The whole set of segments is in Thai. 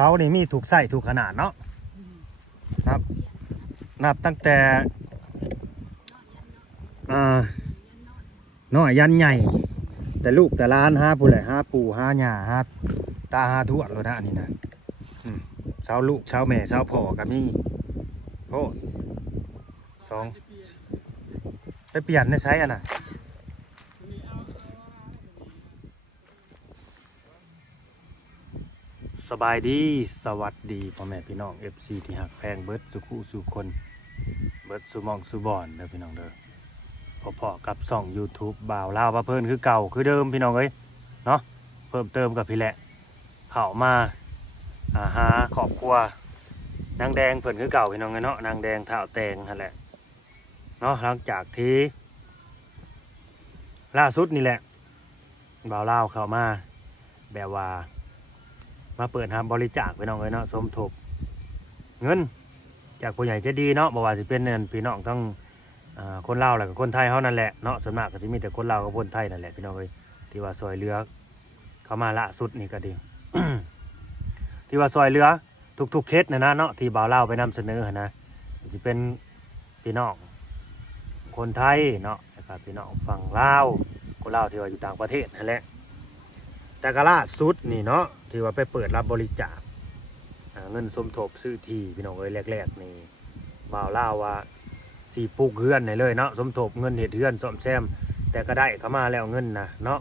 เสานี่มีถูกไส้ถูกขนาดเนาะนับตั้งแต่น้อยยันใหญ่แต่ลูกแต่ล้านหาผู้ใหญ่หาปู่หาหญ้าหาตาหาทวดเลยนะอันนี้นะเสาลูกเสาแม่เสาพ่อก็มีโอ้สองไปเปลี่ยนในไซส์อ่ะนะสบายดีสวัสดีพ่อแม่พี่น้อง FC ที่หักแพงเบิร์ดสุขุสุคนเบิร์ดสุมองสุบอนเด้อพี่น้องเด้อพอๆกับช่อง YouTube บ่าวลาวพะเพิ่นคือเก่าคือเดิมพี่น้องเอ้ยเนาะเพิ่มเติมกับพี่แหละเข้ามาหาครอบครัวนางแดงเพิ่นคือเก่าพี่น้องเอ้ยเนาะนางแดงเท้าแตงนั่นแหละเนาะหลังจากที่ล่าสุดนี่แหละบ่าวลาวเข้ามาแบบว่ามาเปิดทำบริจาคพี่น้องเลยเนาะสมทบเงินจากผู้ใหญ่ใจดีเนาะบอกว่าสิเป็นพี่น้องทั้งคนลาวและกับคนไทยเขานั่นแหละเนาะส่วนมากก็สิมีแต่คนลาวกับคนไทยนั่นแหละพี่น้องเลยที่ว่าซอยเรือเขามาล่าสุดนี่ก็ดี ที่ว่าซอยเรือทุกๆเคสนะเนาะที่บ่าวลาวไปนำเสนอนะจะเป็นพี่น้องคนไทยเนาะนะครับพี่น้องฝั่งลาวคนลาวที่ว่าอยู่ต่างประเทศนั่นแหละแต่ก็ล่าสุดนี่เนาะที่ว่าไปเปิดรับบริจาคเงินสมทบซื้อที่พี่น้องเอ้ยแรกๆนี่บ่าวลาวว่าสีปลูกเฮือนไหนเลยเนาะสมทบเงินเห็ดเฮือนซ่อมแซมแต่ก็ได้เข้ามาแล้วเงินนะเนาะ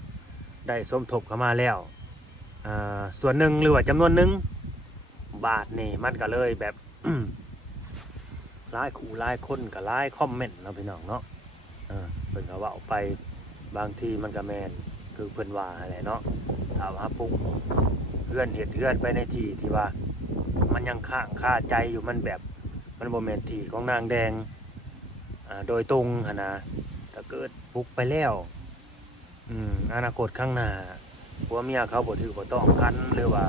ได้สมทบเข้ามาแล้วส่วนหนึ่งหรือว่าจำนวนหนึ่งบาทนี่มันก็เลยแบบ หลายคู่หลายคนกับหลายคอมเมนต์เนาะพี่น้องเนาะเพิ่นก็ว่าไปบางทีมันก็แมนคือเพิ่นว่าอะไรเนาะถามว่าปุ๊บเพื่อนเห็ดเพื่อนไปในที่ว่ามันยังค้างคาใจอยู่มันแบบมันบ่แม่นที่ของนางแดงโดยตรงนะถ้าเกิดปุ๊บไปแล้วอนาคตข้างหน้าผัวเมียเขาบ่ถือบ่ต้องกันหรือว่า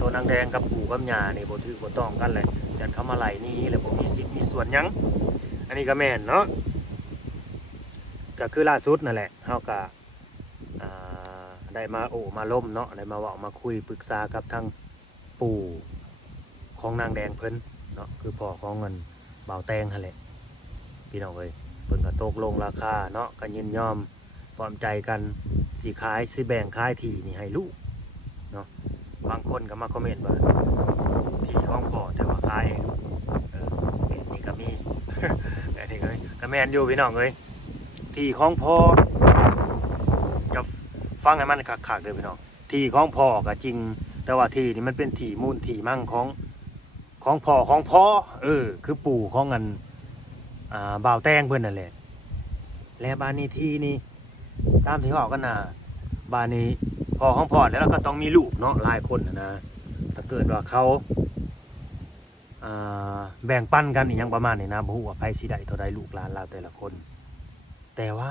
ตัวนางแดงกับปู่กับย่านี่บ่ถือบ่ต้องกันเลยจัดเข้ามาไล่นี่แล้วบ่มีสิทธิ์มีส่วนหยังอันนี้ก็แม่นเนาะก็คือล่าสุดนั่นแหละเฮาก็ได้มามาล้มเนาะได้มาเว้ามาคุยปรึกษากับทางปู่ของนางแดงเพิ่นเนาะคือพ่อของเงินเบาแตงหั่นแหละพี่น้องเอ้ยเพิ่นก็ตกลงราคาเนาะก็ยินยอมพร้อมใจกันสิขายสิแบ่งขายที่นี่ให้ลูกเนาะบางคนก็มาคอมเมนต์ว่าที่ของพ่อแต่ว่าขายนี่ก็มี แต่นี่ก็แม่นอยู่พี่น้องเอ้ยที่ของพ่อจะฟังให้มันคักๆเลยพี่น้องที่ของพ่อก็จริงแต่ว่าที่นี่มันเป็นที่มูลที่มั่งของพ่อคือปู่ของเงินบ่าวแตงเพิ่นนั่นแหละและบ้านนี้ที่นี่ตามที่เขากันนะบ้านนี้พ่อของพ่อแล้วก็ต้องมีลูกเนาะหลายคนนะถ้าเกิดว่าเขาแบ่งปันกันอีกอย่างประมาณนี้นะบ่ฮู้ว่าไผสิได้เท่าใดลูกหลานเราแต่ละคนแต่ว่า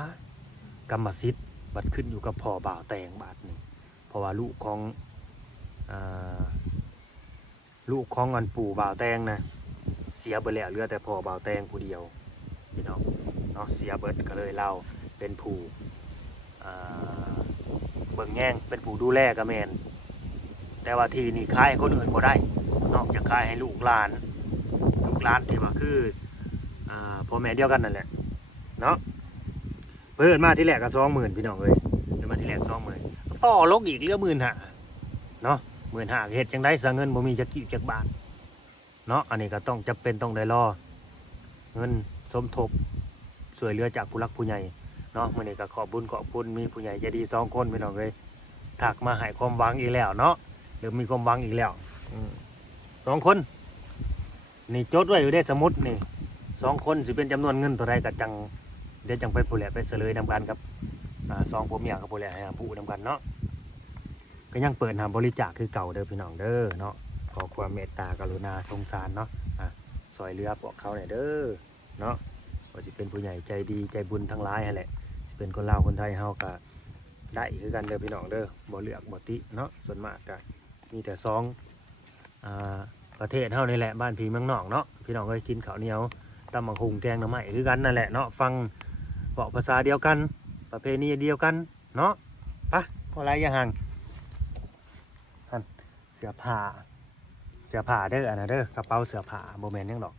กรรมสิทธิ์บัดขึ้นอยู่กับพ่อบ่าวแตงบาดนี้เพราะว่าลูกของอันปู่บ่าวแตงนะเสียไปแล้วเหลือแต่พ่อบ่าวแตงผู้เดียวพี่น้องเนาะเสียเบิดก็เลยเราเป็นผู้เบิ่งแง่งเป็นผู้ดูแลก็แม่นแต่ว่าที่นี่ขายให้คนอื่นบ่ได้นอกจากขายให้ลูกหลานที่ว่าคือพ่อแม่เดียวกันนั่นแหละเนาะเปิดมาที่แรกก็20,000พี่น้องเอ้ยเปิดมาที่แรก20,000ต่อลงอีกเหลือ15,000เนาะ15,000เฮ็ดจังได๋ซะเงินบ่มีจักกี่จักบาทเนาะอันนี้ก็ต้องจำเป็นต้องได้รอเงินสมทบช่วยเหลือจากผู้หลักผู้ใหญ่เนาะมื้อนี้ก็ขอบคุณมีผู้ใหญ่ใจดี2คนพี่น้องเอ้ยทักมาให้ความหวังอีกแล้วเนาะหรือมีความหวังอีกแล้ว2คนนี่จดไว้อยู่ในสมุดนี่2คนสิเป็นจำนวนเงินเท่าใดก็จังเดี๋ยวจังไปผู้แหละไปเฉลยนำกันกับ2ผัวเมียกับผู้แหละให้ผู้นำกันเนาะก็ยังเปิดหาบริจาคคือเก่าเด้อพี่น้องเด้อเนาะขอความเมตตากรุณาสงสารเนาะซอยเรือพวกเขาหน่อยเด้อเนาะก็จะเป็นผู้ใหญ่ใจดีใจบุญทั้งหลายแหละจะเป็นคนลาวคนไทยเฮาก็ได้คือกันเด้อพี่น้องเด้อบ่เลือกบ่ติเนาะส่วนมากก็มีแต่ประเทศเฮานี่แหละบ้านพี่เมืองนอกเนาะพี่น้องเอ้ยกินข้าวเหนียวตำบักหุ่งแกงหน่อไม้คือกันนั่นแหละเนาะฟังเว้าภาษาเดียวกันประเพณีเดียวกันเนาะไปบ่หลายอย่างห่างเสื้อผ้า สื้อผ้าเด้ออันนั้นเด้อกระเป๋าเสื้อผ้าบ่แม่นหยังดอก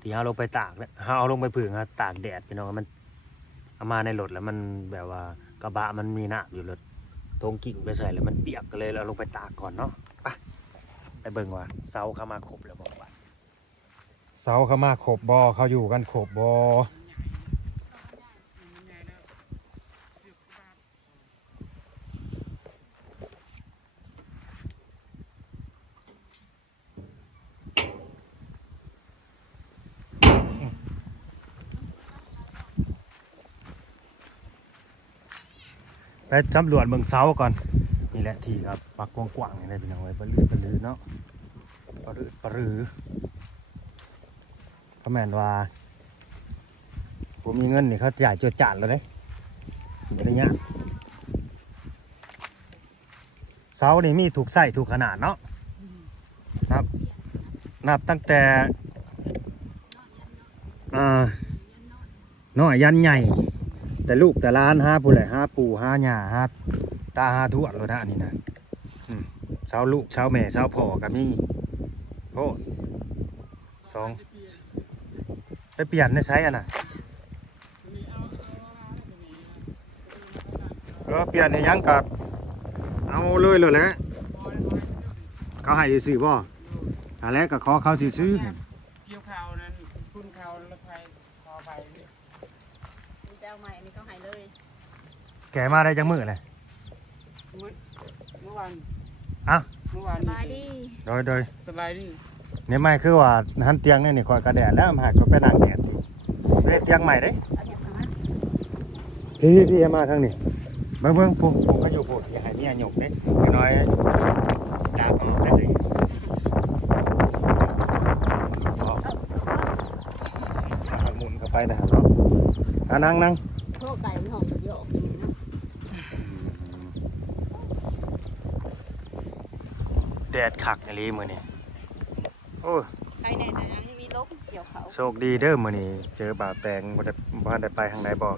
ที่เฮาลงไปตากเนี่ยเฮาเอาลงไปผึ่งฮะตากแดดพี่น้องมันเอามาในรถแล้วมันแบบว่ากระบะมันมีน้ำอยู่รถตรงกิ่งไปใส่แล้วมันเปียกก็เลยเอาลงไปตากก่อนเนาะไปเบิ่งว่าเสาเข้ามาครบแล้วบอกว่าเสาเข้ามาครบบ่เขาอยู่กันครบบ่ไปสำรวจเบิ่งเสาก่อนนี่แหละที่ครับปักกว้างๆนี่ได้พี่น้องไว้ปลือเนาะปรือเขาแม่นว่าผมมีเงินนี่เขาจ่ายจดจ่านแล้วเด้ไม่ได้ยากเสานี่มีถูกไส้ถูกขนาดเนาะนับตั้งแต่น้อยยันใหญ่แต่ลูกแต่ล้านหาผู้ใหญ่หาปู่หาหญ้าหาตาหาทวดเลยนะอันนี้นะเสาลูกเสาแม่เสาพ่อก็มีโอ้สองไปเปลี่ยนในไซส์อ่ะนะเปลี่ยนในยังกับเอาเลยแหละเขาให้ซื้อบ่อะไรก็ขอเขาซื้อเกี่ยวข่าวนั้นคุณข่าวรถไฟพอไปเจ้าใหม่อันนี้เขาให้เลย แกมาได้จังมือเลย เมื่อวาน อ่ะ เมื่อวาน สบายดี โดย สบายดี เนี่ยไม่คือว่าหันเตียงนี่คอยกระแดดแล้วมาก็ไปนั่งแดดทีเตียงใหม่เด้ เอาเนี่ยมา พี่มาทางนี้เบิ่งผมก็อยู่พูดอย่าให้เมียหยกเด้น้อยจากออกได้เลยหมุนเข้าไปนะครับเนาะนั่ง โชคไก่มันหอมเยอะ แดดคักอีหลีมื้อนี้โอ้ ไก่ไหนนะให้มีลบเกี่ยวเขา โชคดีเด้อมื้อนี้เจอบ่าวแตงบ่ได้ไปทางใดบ่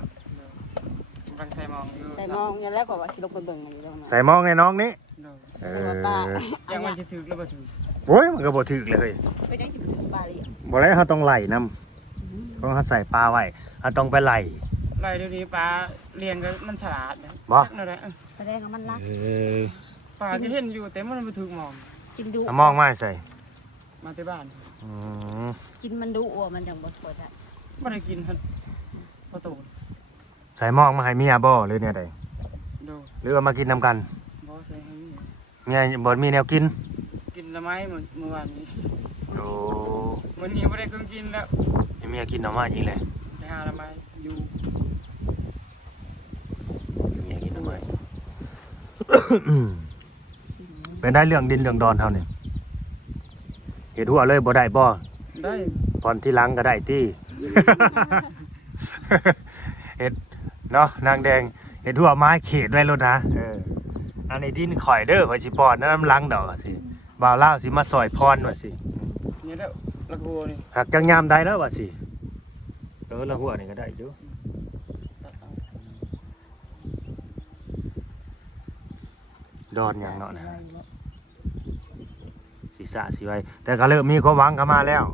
กำลังใส่มองอยู่ แต่มองอย่างแล้วก็ว่าสิลงไปเบิ่งมันอยู่ ใส่มองไงน้องนี้เออ ยังมันจะถึงแล้วก็ถึง โอ้ยมันก็บ่ถึกเลย ไปได้สิถึงปลาเลย บ่แล้วเฮาต้องไล่นำเพราะเฮาใส่ปลาไว้เฮาต้องไปไล่ ไรเดี๋ยวนี้ปลาเรียนก็มันฉลาดนะ บ่ นั่นแหละ แสดงว่ามันรัก ปลาที่เห็นอยู่แต่มันมาถึงมอง กินดุ เอามองมาใส่ มาที่บ้าน อืม กินมันดุอ่ะมันจังบ่สวยอ่ะ ไม่ได้กินครับประตู ใส่มองมาให้เมียบ่หรือเนี่ยใด ดู หรือว่ามากินนำกัน บอใส่ให้ เมียบ่มีแนวกิน กินละไม้เมื่อวานนี้ โอ้ วันนี้ไม่ได้เครื่องกินแล้ว เมียกินหน่อไม้อีกเลย ไปหาละไม้อยู่ เมียกินหน่อไม้ เป็นได้เรื่องดินเรื่องดอนเท่านี่เห็ดหัวเลยบ่ได้บ่ ได้ ตอนที่หล้างก็ได้ที่ เห็ดเนาะนางแดงเห็ดหัวไม้เขตไว้แล้วนะอันนี้ดินข่อยเด้อข่อยสิปอนน้ำหล้างดอกสิบ่าวลาวสิมาซอยพรว่าสิ เนี่ยแล้วละกัวนี่ หักจังยามได้แล้วว่าสิละหัวนี่ก็ได้อยู่ ตัดเอา ดอนอย่างเนาะนะศีรษะสิไว้แต่ก็เริ่มมีความหวังเข้ามาแล้ว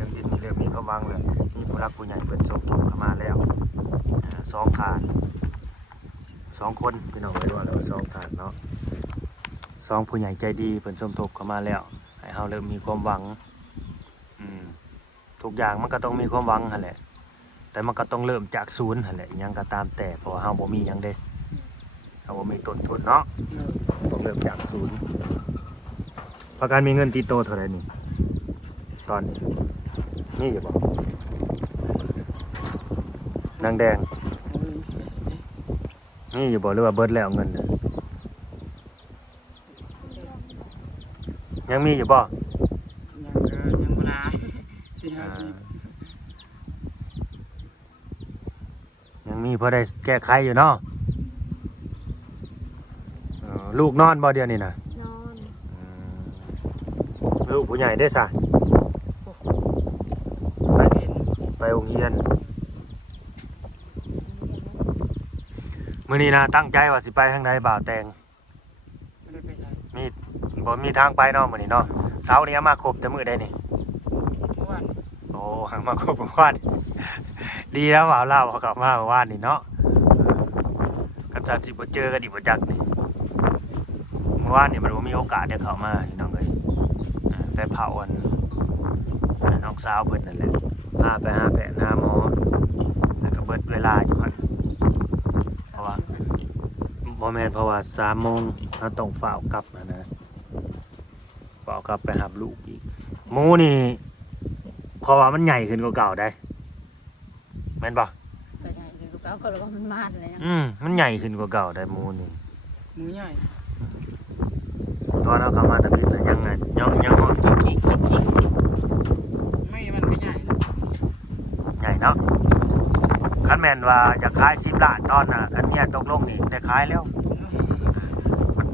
ยังดินนี่เริ่มมีความหวังเลยมีผู้รักผู้ใหญ่เพิ่นสมทบเข้ามาแล้ว2 ถาด2 คนพี่น้องไว้ว่าแล้ว2 ถาดเนาะ2 ผู้ใหญ่ใจดีเพิ่นสมทบเข้ามาแล้วให้เฮาเริ่มมีความหวังทุกอย่างมันก็ต้องมีความหวังหั่นแหละแต่มันก็ต้องเริ่มจากศูนย์หั่นแหละอิหยังก็ตามแต่เพราะว่าเฮาบ่มีหยังเด้เฮาบ่มีต้นทุนเนาะต้องเริ่มจากศูนย์ประกันมีเงินติดโตวเท่าไหร่นี่ตอนนี้นี่อยู่บ่นางแดงนี่อยู่บ่หรือว่าเบิดแล้วเงินน่ะยังมีอยู่บ่ ยังเวลา4-50 ยังมีพอได้แก้ไขอยู่เนาะลูกนอนบ่เดียวนี่นะ นอน ลูกผู้ใหญ่ได้ซะ ไปเห็น ไปโรงเรียนมื้อนี้นะตั้งใจว่าสิไปทางใดบ่าวแตง ไม่ได้ไปใช้ มีบ บ่มีทางไปเนาะมื้อนี้เนาะเสาร์นี้เอามาครบแต่มื้อใดนี่ เมื่อวาน โอ้หังมาครบเมื่อวานดีแล้วว่าเล่าเขากลับมาเมื่อวานนี่เนาะก็จะสิบ่เจอกันอีกบ่จักนี่เมื่อวานนี่มันบ่มีโอกาสได้เข้ามาพี่น้องเอ้ยไปเผาอันน้องสาวเพิ่นนั่นแหละพาไปหาแพทย์หาหมอแล้วก็เบิดเวลาอยู่หั่นเพราะว่าบ่แม่นเพราะว่า3 โมงเราต้องฝ้าวกลับนะฝ้าวกลับไปหาลูกอีกหมูนี่เพราะว่ามันใหญ่ขึ้นกว่าเก่าได้แม่นบ่ ก็ได้คือเก่าก็แล้วก็มันมาดเลยนะ มันใหญ่ขึ้นกว่าเก่าได้หมูนี่ หมูใหญ่ ตอนเราเข้ามาตะบิดน่ะยังไงยังหอมกิ๊กไม่มันไม่ใหญ่นะ ใหญ่เนาะคันแม่นว่าจะขาย10 ล้านตอนน่ะคันเมียตกลงนี่ได้ขายแล้ว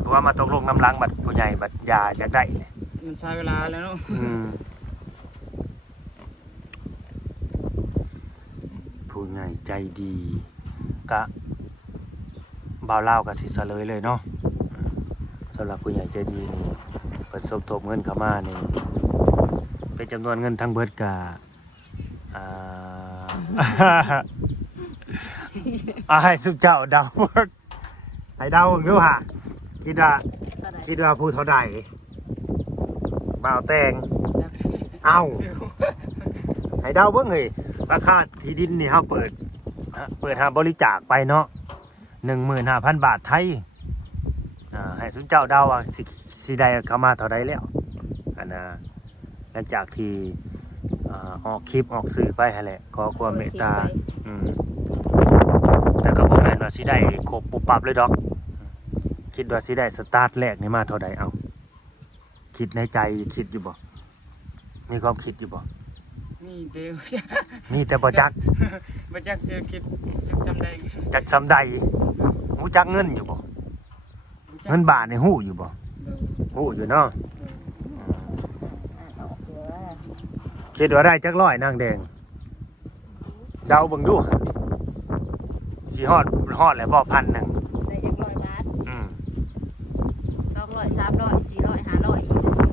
ตัวมาตกลงน้ำหลังบัดผู้ใหญ่บัดยาอยากได้เนี่ย มันใช้เวลาแล้วเนาะ ผู้ใหญ่ใจดีกะบ่าวลาวกับสิเสลยเลยเนาะสำหรับผู้ใหญ่ใจดีนี่เปิดสมทบเงินเข้ามานี่เป็นจำนวนเงินทั้งเบิดกะให้สุเจ้าเดาให้เดาดูฮะคิดว่าผู้เท่าใดบ่าวแต่งเอ้าให้เดาเบิ่งเฮ้ยราคาที่ดินนี่เฮาเปิดหาบริจาคไปเนาะ 15,000 บาทไทยให้สุเจ้าเดาว่าสิได้เข้ามาเท่าใดแล้วอันน่ะหลังจากที่ออกคลิปออกสื่อไปหั่นแหละขอความเมตตาแต่ก็บ่แม่นว่าสิได้ครบปุ๊บปั๊บเลยดอกคิดว่าสิได้สตาร์ทแรกนี่มาเท่าใดเอาคิดในใจคิดอยู่บ่มีความคิดอยู่บ่ นี่เดียว มีแต่บ่จัก บ่จักจะคิดจะจำได้ จักซำใดฮู้จักเงินอยู่บ่เงินบาทนี่ฮู้อยู่บ่ฮู้อยู่เนาะคิดว่าได้จัก100นางแดงเดาเบิ่งดูสิฮอดแล้วบ่1,000 ได้จัก100 บาท200 300 400 500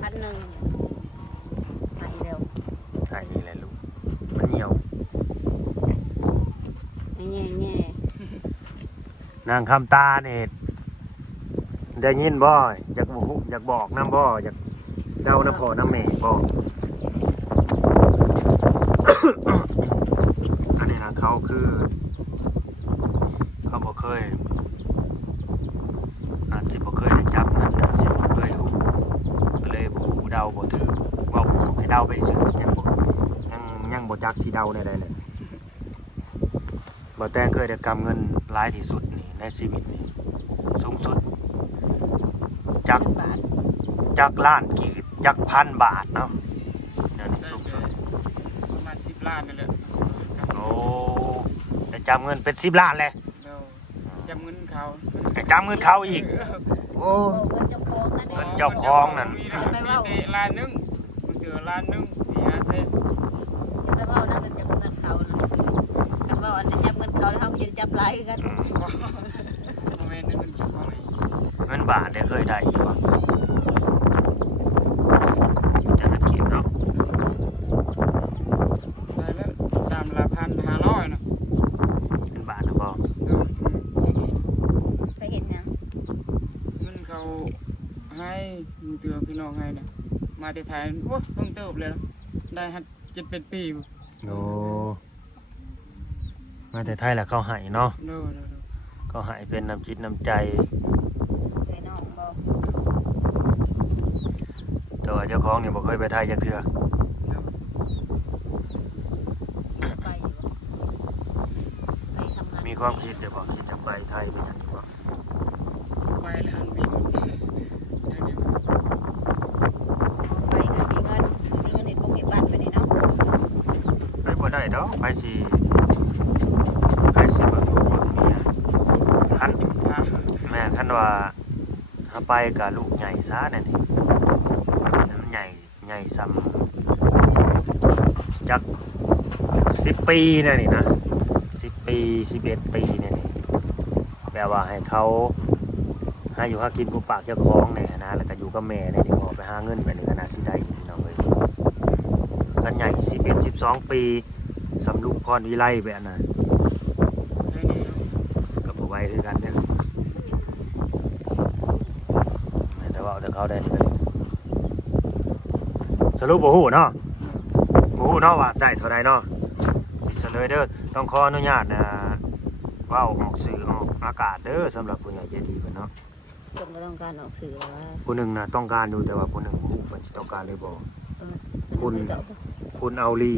1,000ให้เร็ว ใช่นี่แหละลูกมันเหี่ยวน ง่ นางคำตานี่ได้ยินบ่อยากบอกนำบ่อยากเดานำพ่อนำแม่บ่ อันนี้นะเขาคือเขาบ่เคยอาจสิบ่เคยได้จับนั่นอาจสิบ่เคยฮู้ก็เลยบ่ฮู้เดาบ่ถูกเว้าให้เดาไปซื่อยังบ่จักสิเดาได้เลยบ่แต่งเคยได้กำเงินหลายที่สุดนี่ในชีวิตนี่สูงสุดจัก ๆบาท ล้านกีบจักพันบาทเนาะเดี๋ยวนี้สูงสุด ประมาณ10 ล้านนี่แหละ โอ้ได้จำเงินเป็น10 ล้านเลย เราจำเงินเขา ได้จำเงินเขาอีกโอ้ โอ้เงินเจ้าของนั่น เงินเจ้าของนั่น มีแต่ล้านหนึงมันเจอล้านหนึง4-5แสน อย่าไปเว้านะเงินจากเงินเขาคำว่าอันนี้จับเงินเขาแล้วเขาจะจับหลายกัน บ่แม่นเงินเจ้าของอีก เงินบาทได้เคยได้อยู่บ่แต่เงินกีบเนาะ ได้แล้วตามละ1,500น่ะ เงินบาทนะบ่ ไปเห็นยัง เงินเขาให้มือเตือพี่น้องให้นะมาแต่ไทยโอ้เพิ่งเติบเลยนะได้ฮัด7-8 ปีบ่ โอ้มาแต่ไทยแหละเขาให้เนาะ เด้อ เขาให้เป็นน้ำจิตน้ำใจ เคยน้องบอก แต่ว่าเจ้าของนี่บ่เคยไปไทยจักเทื่อ ไปอยู่ไปทำงาน มีความคิดเดี๋ยวบอกคิดจะไปไทยเป็นหยังบ่ ไปแล้วอันมีเงินเดี๋ยวนี้ ไปก็มีเงินเห็นพวกเห็นบ้านไปนี่เนาะ ไปบ่ได้ดอกไปสิเบิ่งลูกเบิ่งเมียคัน ครับ แม่คันว่าถ้าไปกับลูกใหญ่ซะนั่นนี่มันใหญ่ซ้ำจัก10 ปีนั่นนี่นะ10 ปี11 ปีนี่แปลว่าให้เขาหาอยู่หากินผู้ปากเจ้าของเนี่ยนะ แล้วก็อยู่กับแม่เนี่ยที่ออกไปหาเงินแบบนี้ก็น่าสิได้พี่น้องเอ้ยกันใหญ่11 12ปีสำลุกพรวิไลแบบน่ะ ได้นี่เนาะ ก็บ่ไหวคือกันเนี่ยแต่ว่าเอาแต่เขาได้นี่ก็ดีสรุปบ่ฮู้เนาะบ่ฮู้เนาะว่าได้เท่าใดเนาะสิเฉลยเด้อต้องขออนุญาตเว้าออกสื่อออกอากาศเด้อสำหรับผู้ใหญ่ใจดีเพิ่นเนาะ คนก็ต้องการออกสื่อว่า ผู้หนึ่งน่ะต้องการอยู่แต่ว่าผู้หนึ่งบ่ฮู้เพิ่นสิต้องการหรือบ่ คุณ คุณเอาลี่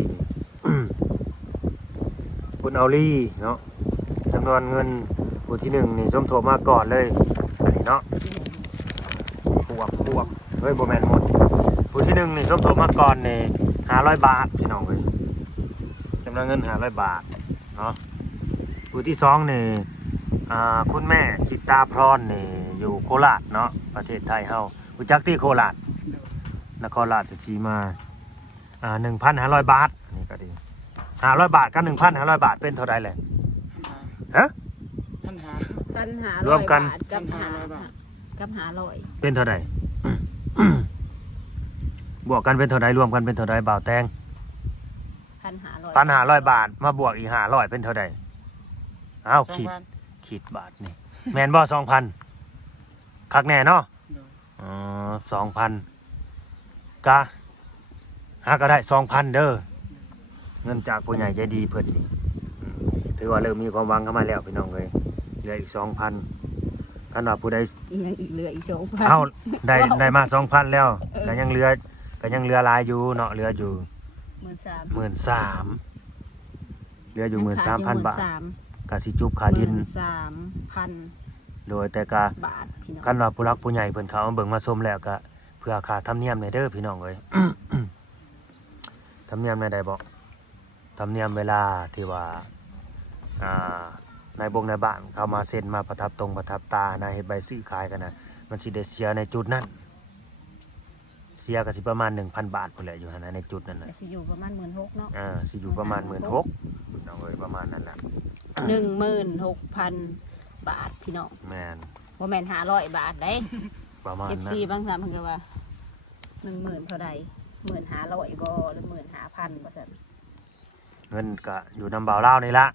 คุณเอาลี่เนาะจำนวนเงินผู้ที่หนึ่งนี่สมทบมาก่อนเลยอันนี้เนาะบวกเฮ้ยโบแมนหมดผู้ที่หนึ่งนี่สมทบมาก่อนนี่500 บาทพี่น้องเลยจำนวนเงิน500 บาทเนาะผู้ที่สองนี่คุณแม่จิตตาพรนี่อยู่โคราชเนาะประเทศไทยเฮารู้จักที่โคราชนครราชสีมา1,500 บาทนี่ก็ดี500 บาทกับ1,500 บาทเป็นเท่าไรเลยฮะ ปัญหา ปัญหาร วมกัน กับหา 1,500 บาท กับหาลอย เป็นเท่าไร บวกกันเป็นเท่าไรรวมกันเป็นเท่าไรบ่าวแตง 1,500 บาทมาบวกอีก500เป็นเท่าไรอ้าวขีดบาทนี่แมนบ่2,000คักแน่เนาะ 2,000 2,000กะก็ได้ 2,000 เด้อเงินจากผู้ใหญ่ใจดีเพิ่นนี่ถือว่าเริ่มมีความหวังเข้ามาแล้วพี่น้องเอ้ยเหลืออีก 2,000คันว่าผู้ใด อีกยังอีกเหลืออีก2,000 เอ้าได้มา 2,000 แล้วก็ยังเหลือหลายอยู่เนาะเหลืออยู่ 13,000 เหลืออยู่ 13,000 บาทก็สิจุบค่าดิน 13,000 โดยแต่ก็ บาทพี่น้อง คันว่าผู้รักผู้ใหญ่เพิ่นเขามาเบิ่งมาชมแล้วก็เพื่อค่าธรรมเนียมในเด้อพี่น้องเอ้ย ธรรมเนียมในใดบ่ธรรมเนียมเวลาที่ว่าในบงในบ้านเขามาเซ็นมาประทับตรงประทับตานะเฮ็ดใบซื้อขายกันนะมันสิได้เสียในจุดนั้นเสียก็สิประมาณ 1,000 บาทพุ่นแหละอยู่หั่นนะในจุดนั้นน่ะ สิอยู่ประมาณ16,000เนาะ สิอยู่ประมาณ 16,000พี่น้องเอ้ยประมาณนั้นแหละ 16,000 บาทพี่น้อง แม่น บ่แม่น500 บาทได้ ประมาณนั้น FC บางท่านเพิ่นก็ว่า 10,000 เท่าใด 1,500บ่หรือ 15,000บ่ซั่น เงินก็อยู่นำบ่าวลาวนี่ละ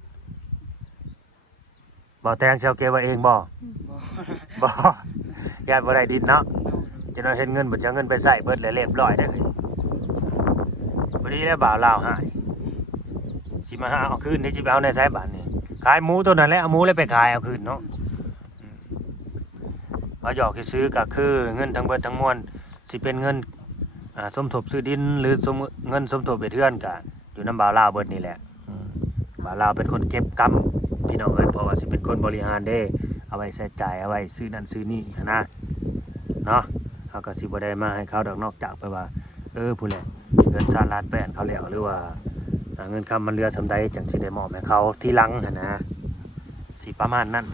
บ่าวแตงสิเอาเก็บไว้เองบ่ บ่ บ่ญาติบ่ได้ดินเนาะจะน้อยเห็นเงินบ่จะเอาเงินไปใช้เบิดแล้วเรียบร้อยเด้อพอดีแล้วบ่าวลาวหายสิมาหาเอาคืนที่สิไปเอาในสายบ้านนี่ขายหมูตัวนั้นแหละเอาหมูเลยไปขายเอาคืนเนาะเอาหยอกที่ซื้อก็คือเงินทั้งเบิดทั้งมวลสิเป็นเงินสมทบซื้อดินหรือเงินสมทบไปเทือนก็อยู่นำบ่าวลาวเบิดนี่แหละบ่าวลาวเป็นคนเก็บกำพี่น้องเอ้ยเพราะว่าสิเป็นคนบริหารเด้เอาไว้ใช้จ่ายเอาไว้ซื้อนั่นซื้อนี่นะเนาะเขาก็สิบ่ได้มาให้เขาดอกนอกจากไปว่าผู้แหละเงิน3 ล้าน 8เขาแล้วหรือว่าเงินคำมันเรือสำใดจังสิได้มอบให้เขาที่หลังหั่นนะสิประมาณนั้น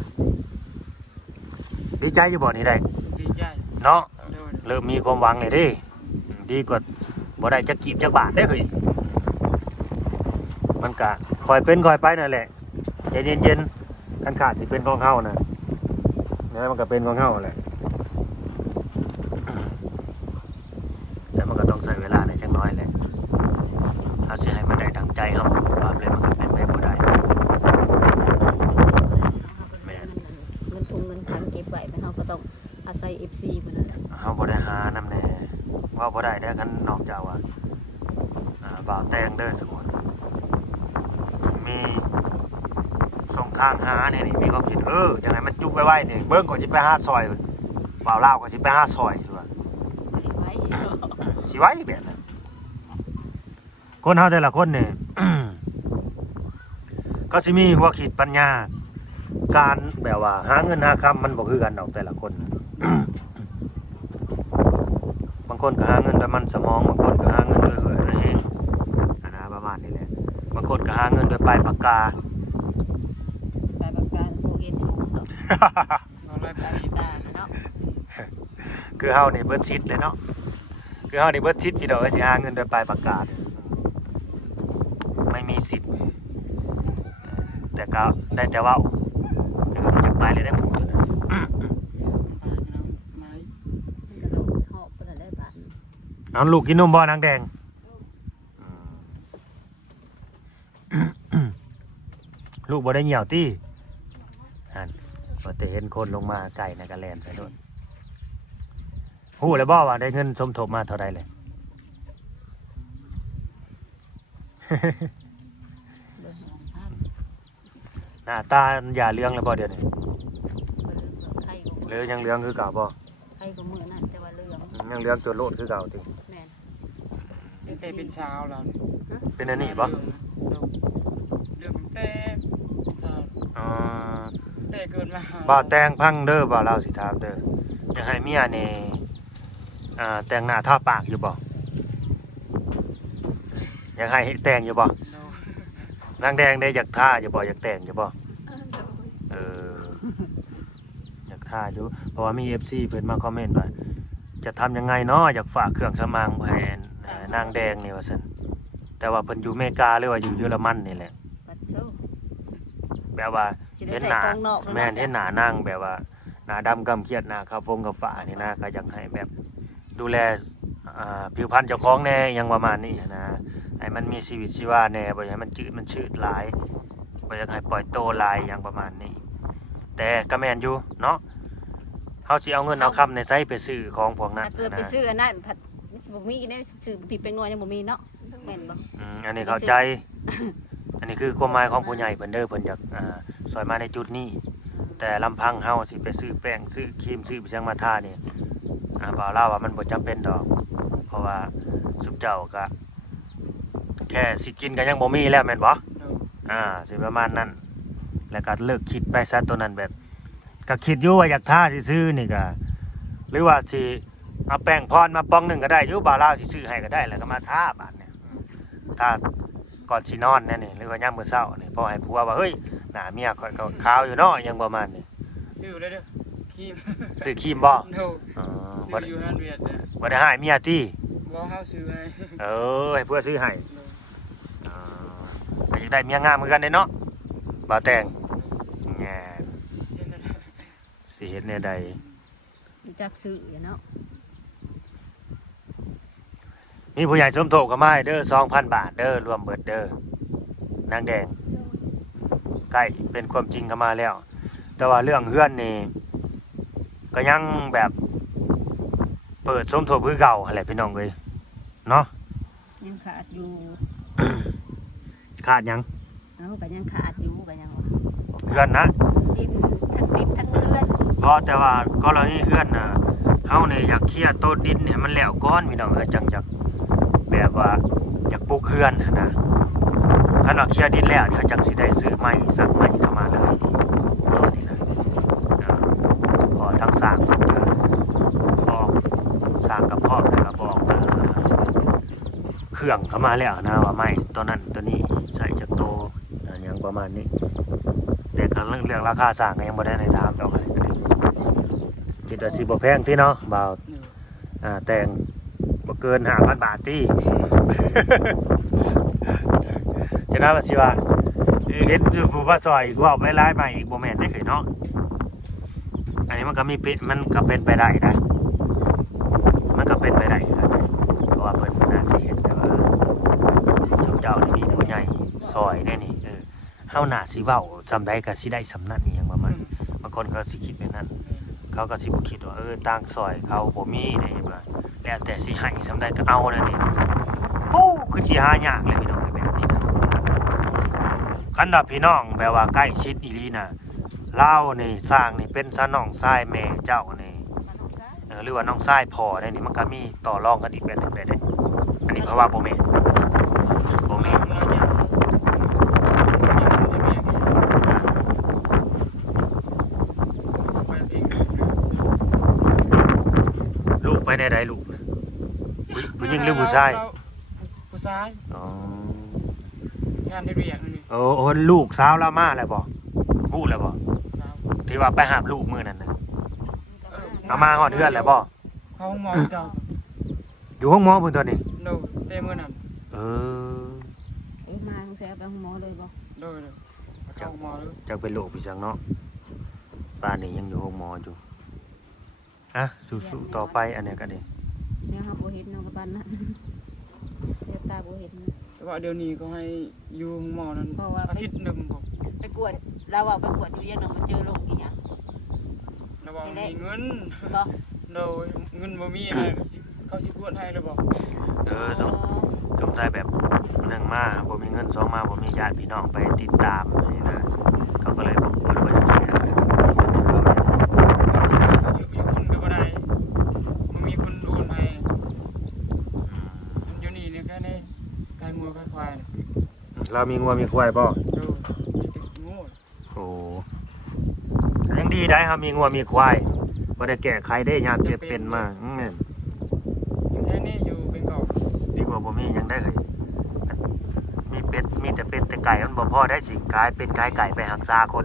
ดีใจอยู่บ่นี่ได้ ดีใจ เนาะ โดย เริ่มมีความหวังเลยเด้ดีกว่าบ่ได้จักกีบจักบาทได้เฮ้ยมันก็ค่อยเป็นค่อยไปนั่นแหละใจเย็นๆคันขาดสิเป็นของเฮานะแล้วมันก็เป็นของเฮาแหละแต่มันก็ต้องใช้เวลาในจักน้อยแหละถ้าสิให้มันได้ดังใจเฮาว่าเลยมันก็เป็นไปบ่ได้แม่น เงินทุนเงินคันเก็บไว้มันเฮาก็ต้องอาศัย FC เพิ่นนั่นแหละ เฮาบ่ได้หานำแน่ว่าบ่ได้เด้อคันนอกจากว่าบ่าวแตงเด้อสมมุติมีส่งทางหาเนี่ยนี่มีความคิดจังไงมันจุกไว้นี่เบิ่งก่อนสิไปหาซอยบ่าวลาวก็สิไปหาซอยซั่ว สิไว้ สิไว้แบบนั้นคนเฮาแต่ละคนนี่ ก็สิมีหัวคิดปัญญาการแบบว่าหาเงินหาคำมันบ่คือกันดอกแต่ละคน บางคนก็หาเงินด้วยมันสมองบางคนก็หาเงินด้วยเหือด้วยแหงประมาณนี้แหละบางคนก็หาเงินด้วยปลายปากกา ไปแบบการโรงเรียนสูงเนาะ เราเลยไป ตาเนาะ คือเฮานี่เบิดชิดเลยเนาะคือเฮานี่เบิดชิดพี่ดอกสิหาเงินด้วยปลายปากกาไม่มีสิทธิ์แต่ก็ได้แต่เว่าจะไปเลยได้หมูตัวนั้น ไปพี่น้องไม้ มันก็ต้อง เอาลูกกินนมบ่นางแดงลูกบ่ได้เหี่ยวตี้อันว่าแต่เห็นคนลงมาไก่ในกระแลนใส่โดนฮู้เลยบ่ว่าได้เงินสมทบมาเท่าใดเลย หน้าตาอย่าเลี้ยงแล้วบ่เดี๋ยวนี้ ไข่ก็ หรือยังเลี้ยงคือเก่าบ่ ไข่ก็มื้อนั้นแต่ว่าเหลือง ยังเลี้ยงตัวโลดคือเก่าติ แม่น ตั้งแต่เป็นสาวแล้ว เป็นอันนี้บ่ เรื่องตั้งแต่เป็นสาว อ๋อ แต่เกินมา บ่าวแต่งพังเด้อบ่าวเล่าสิถามเด้ออยากให้เมียนี่แต่งหน้าทาปากอยู่บ่อยากให้แต่งอยู่บ่ โดย นางแดงได้อยากท่าอยู่บ่อยากแต่งอยู่บ่เอออยากท่าอยู่เพราะว่ามี FC เพิ่นมาคอมเมนต์ว่าจะทำยังไงเนาะอยากฝากเครื่องสำอางให้นางแดงนี่ว่าซั่นแต่ว่าเพิ่นอยู่อเมริกาหรือว่าอยู่เยอรมันนี่แหละ ปัดเท่า แบบว่า สิได้ เห็น ใส่ หน้าก องนอก แม่นเห็นหน้านางแบบว่าหน้าดำกำเคียดหน้าขาวฟงกับฝานี่นะก็อยากให้แบบดูแลผิวพรรณเจ้าของแน่อยังประมาณนี้นะให้มันมีชีวิตชีวาแน่บ่อยากให้มันจืดมันชืดหลายบ่อยากให้ปล่อยโตหลายอย่างประมาณนี้ แต่ก็แม่นอยู่เนาะเฮาสิเอาเงินเอาคำในไสไปซื้อของพวกนั้น ถ้าเกิดไป นะ ซื้ออันนั้นผัดบ่มีได้ซื้อผิดเป็นนัวยังบ่มีเนาะแม่นบ่ อันนี้เข้าใจ อันนี้คือความหมายของผู้ใหญ่เพิ่นเด้อเพิ่นอยากซอยมาในจุดนี้ แต่ลำพังเฮาสิไปซื้อแป้งซื้อครีมซื้อไปจังมาทานี่บ่าวเล่าว่ามันบ่จำเป็นดอก เพราะว่าสุบเจ้าก็แค่สิกินก็ยังบ่มีแล้วแม่นบ่ โดย สิประมาณนั้น แล้วก็เลิกคิดไปซะตัวนั้นแบบก็คิดอยู่ว่าอยากทาซื่อๆนี่ก็หรือว่าสิเอาแป้งพรมาป้องหนึงก็ได้อยู่บ่าวเล่าสิซื้อให้ก็ได้แล้วก็มาทาบาดนี้ทาก่อนสินอนแน่นี่หรือว่ายามมื้อเช้านี่พอให้ผัวว่าเฮ้ยหน้าเมียข่อยก็ขาวอยู่เนาะอยังประมาณนี้ ซื้อเลยเด้อครีม ซื้อครีมบ่ โดย อ๋อ ซื้ออยู่ฮันเวียดเด้อ บ่ได้ให้เมียติ บ่เฮาซื้อให้ ให้ผัวซื้อให้ โดย ก็อยากได้เมียงามเหมือนกันเด้เนาะบ่าวแต่งแง่ เช่นนั้น สิเฮ็ดแนวใด รู้จักซื้ออยู่เนาะ มีผู้ใหญ่สมทบเข้ามาให้เด้อ 2,000 บาทเด้อรวมเบิดเด้อนางแดงใกล้เป็นความจริงเข้ามาแล้ว แต่ว่าเรื่องเฮือนนี่ก็ยังแบบเปิดสมทบคือเก่าหั่นแหละพี่น้องเอ้ยเนาะ ยังขาดอยู่ ขาดหยัง เอาก็ยังขาดอยู่ก็ยังว่า เฮือนนะ ดินทั้งเรือน เพราะแต่ว่ากรณีเฮือนน่ะเฮานี่อยากเคลียร์โต๊ะดินให้มันแล้วก่อนพี่น้องเอ้ยจังอยากแบบว่าอยากปลูกเฮือนน่ะนะถ้าเราเคลียร์ดินแล้วเดี๋ยวจังสิได้ซื้อไม้สั่งไม้เข้ามาเลยตอนนี้นะพอทั้งสร้างเพิ่นก็บอกสร้างกับพ่อแล้วก็บอกเครื่องเข้ามาแล้วนะว่าไม้ตัวนั้นตัวนี้ใส่จากโตอย่างประมาณนี้ แต่ก็เรื่องราคาสร้างก็ยังบ่ได้ในถามต่อไปคิดว่าสิบ่แพงติเนาะบ่าวแต่งบ่เกิน 5,000 บาทติ จะน่าว่าสิว่าเห็นผู้ว่าซอยเว้าไปหลายใหม่อีกบ่แม่นได้เคยเนาะอันนี้มันก็มีมันก็เป็นไปได้นะมันก็เป็นไปได้คือกันนะเพราะว่าเพิ่นน่าสิเห็นแต่ว่าสมเจ้านี่มีผู้ใหญ่ซอยแน่นี่เฮาน่าสิเว้าซำใดก็สิได้สำนั้นอีหยังประมาณบางคนก็สิคิดแบบนั้น เขาก็สิบ่คิดว่าต่างซอยเขาบ่มีได้บ่แล้วแต่สิให้ซำใดก็เอานั่นนี่โอ้คือสิหายากเลยพี่น้องแบบนี้นะคันว่าพี่น้องแบบว่าใกล้ชิดอีหลีน่ะลาวนี่สร้างนี่เป็นซะน้องชายแม่เจ้านี่หรือว่าน้องชายพ่อได้นี่มันก็มีต่อรองกันอีกแบบนึงได้เด้อันนี้เพราะว่าบ่แม่นบ่แม่น มาเนี่ยไปเอง ลูกไปได้ใดลูกน่ะผู้หญิงหรือผู้ชาย ผู้ชาย อ๋อ งานได้เรียกนี่ โอ้ลูกสาวเรามาแล้วบ่ฮู้แล้วบ่ สาว ที่ว่าไปหาลูกมื้อนั้นน่ะเอามาฮอดเฮือนแล้วบ่ เขาหมอเจ้า อยู่ห้องหมอเพิ่นตอนนี้ โดยเต็มมื้อนั้น เออ มาต้องแซ่ไปห้องหมอเลยบ่ โดยเข้าหมอเลย จักเป็นโรคพี่จังเนาะป้านนี้ยังอยู่ห้องหมออยู่อ่ะสู้ๆต่อไปอันเนี้ยก็ดี ย เนี่ยครับโบเห็นน้องกับบ้านนะเดี๋ยวตาโบเห็น แต่ว่าเดี๋ยวนี้ก็ให้อยู่หมอนั้น เพราะว่า อาทิตย์หนึ่งผม ไปกวดเราเอาไปกวดอยู่ยังน้องมาเจอโรคอีหยัง ระวังมีเงิน บ่ โดยเงินบ่มีนะเขาสิกวดให้หรือเปล่า สงสัยแบบหนึ่งมาบ่มีเงินสองมาบ่มีญาติพี่น้องไปติดตามนี่นะเขาก็เลยบ่ควรว่าอย่างนี้นะ อยู่คนก็บ่ได้บ่มีคนโอนให้เดี๋ยวนี้เนี่ยแค่นี้กายงัวกายควายเนี่ย เรามีงัวมีควายบ่ ดูมีแต่งู โอ้ยังดีได้ครับมีงัวมีควายบ่ได้แก้ไขได้ยามเจ็บเป็นมาแม่น แค่นี้อยู่เป็นเก่า ดีกว่าบ่มีหยังได้เลยมีเป็ดมีแต่เป็ดแต่ไก่มันบ่พอได้สิกลายเป็นไก่ไปรักษาคน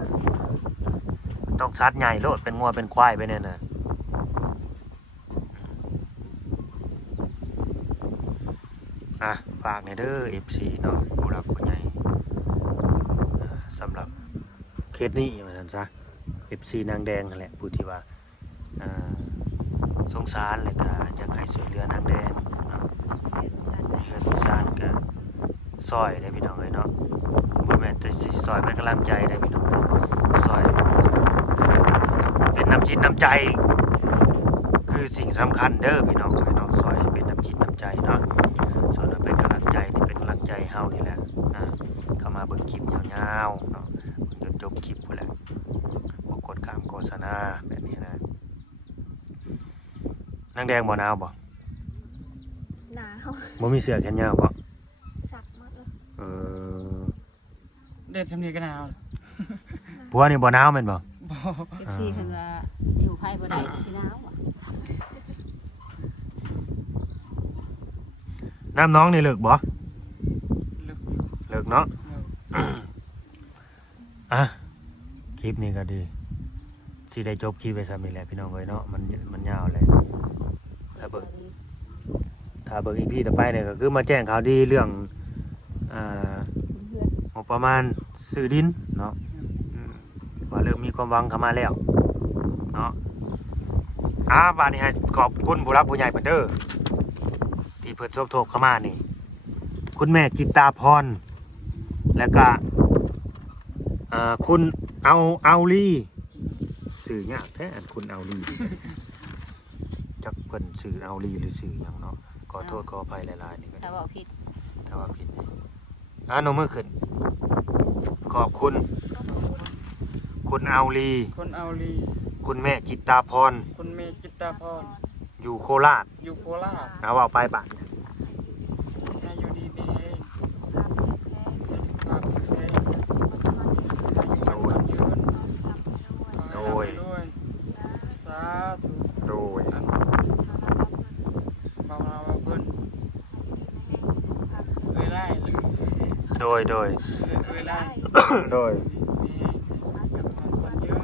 ต้องสัตว์ใหญ่โลดเป็นงัวเป็นควายไปเนี่ยนะอ่ะฝากในเด้อ FC เนาะผู้รักผู้ใหญ่สำหรับเคสนี้ว่าซั่นซะ FC นางแดงนั่นแหละผู้ที่ว่าสงสารแล้วก็อยากให้ช่วยเหลือนางแดงเนาะเฮือนอีสานก็ซอยได้พี่น้องเอ้ยเนาะบ่แม่นแต่สิซอยเป็นกำลังใจได้พี่น้องเอ้ยซอยเป็นน้ำจิตน้ำใจ คือสิ่งสำคัญเด้อพี่น้องเอ้ยเนาะซอยเป็นน้ำจิตน้ำใจเนาะส่วนว่าเป็นกำลังใจนี่เป็นกำลังใจเฮานี่แหละเข้ามาเบิ่งคลิปยาวๆเนาะจนจบคลิปพุ่นแหละบ่กดข้ามโฆษณาแบบนี้นะนางแดงบ่หนาวบ่ หนาว บ่มีเสื้อแขนยาวบ่ สักมากเลย เออ เด็ดสำนีก็หนาว ผัวนี่บ่หนาวแม่นบ่ บ่ FC เพิ่นว่าอยู่ไผบ่ได้สิหนาวอ่ะ น้ำน้องนี่เลิกบ่ ลึกอยู่ เลิกเนาะ เออ อ่ะคลิปนี้ก็ดีสิได้จบคลิปไปซ้ำนี่แหละพี่น้องเอ้ยเนาะมันยาวเลยถ้าเบิ่งอีพีต่อไปเนี่ยก็คือมาแจ้งข่าวดีเรื่องงบประมาณซื้อดินเนาะว่าเริ่มมีความหวังเข้ามาแล้วเนาะบัดนี้ให้ขอบคุณผู้รักผู้ใหญ่เพิ่นเด้อที่เพิ่นสมทบเข้ามานี่คุณแม่จิตตาพรแล้วก็คุณเอาลีสื่อยากแท้อันคุณเอาลีจักเพิ่นสื่อเอาลีหรือสื่อหยังเนาะขอโทษขออภัยหลายๆนี่ก็ ถ้าบอกผิด ถ้าว่าผิดโนมือขึ้นขอบคุณคุณเอาลี คนเอาลี คุณแม่จิตตาพร คนเมจิตตาพร อยู่โคราช อยู่โคราช เอาว่าไปบ้าน ให้อยู่ดีมีให้ภาพแท้ให้อยู่มันยืน โดย ด้วยสาธุ โดย อันเบาเราเพิ่นเอ้ยได้ โดย เอ้ยได้ โดย มีมันยืน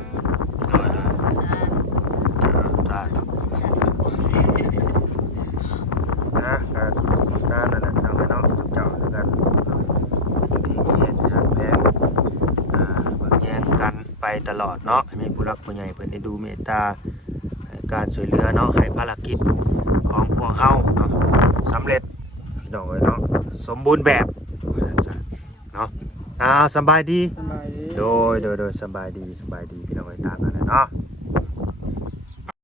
จ้า สาธุนะนั่นแหละทางไปเนาะเจ้าแล้วกันดีมีเหตุหักแพงเบิ่งแย่งกันไปตลอดเนาะให้มีผู้รักผู้ใหญ่เพิ่นได้ดูเมตตาให้การช่วยเหลือเนาะให้ภารกิจของพวกเฮาเนาะสำเร็จพี่น้องเอ้ยเนาะสมบูรณ์แบบว่าซั่นซะเนาะสบายดี สบายดี โดยสบายดีพี่น้องเอ้ยตามนั้นแหละเนาะ